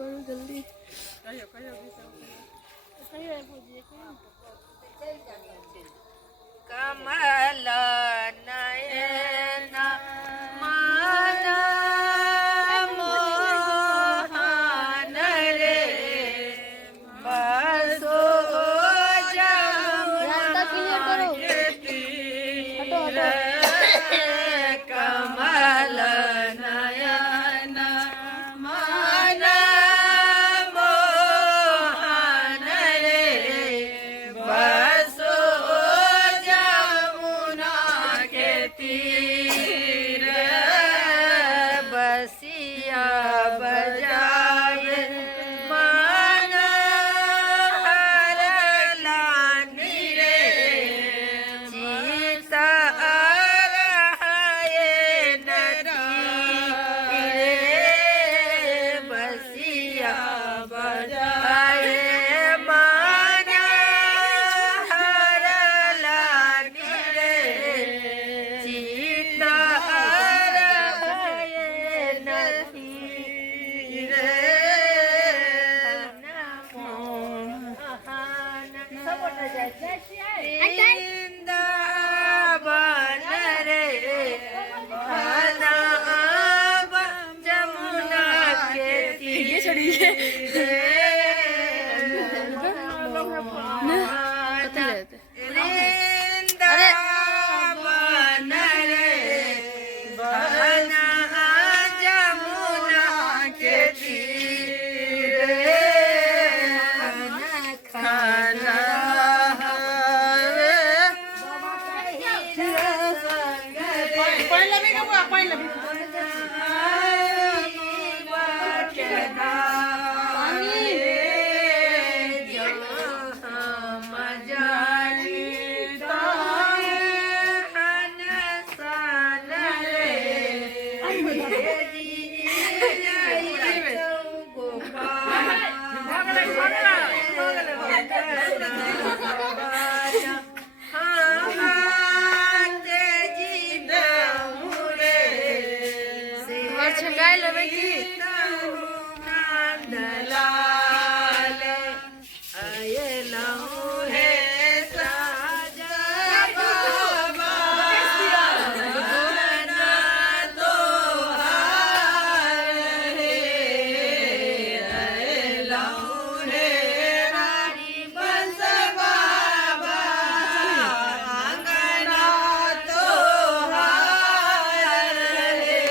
करो जल्दी। कमल नयन मान मोहन रे बसो रास्ता क्लियर करो। हटो हटो। कमल नयन मान मोहन रे बसो जमुना के तीर बसिया बजाए मन हरलानी रे चिता रहाए नदी रे बसिया बजाए मन हरलानी रे चिता रहाए नदी रे वृंदावन रे अनाब जमुना के तीरे वृंदावन रे बना जमुना के तीरे खाना छंगाई लेवे की दलाल आये लहू है साजा बाबा ना तो हार है आये लहू है रानी बस बाबा अंगना तो हार है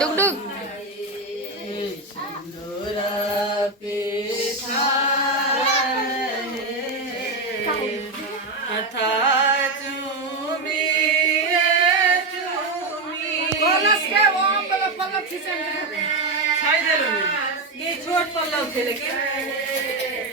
डुग डुग छोट पल्लव थे लेकिन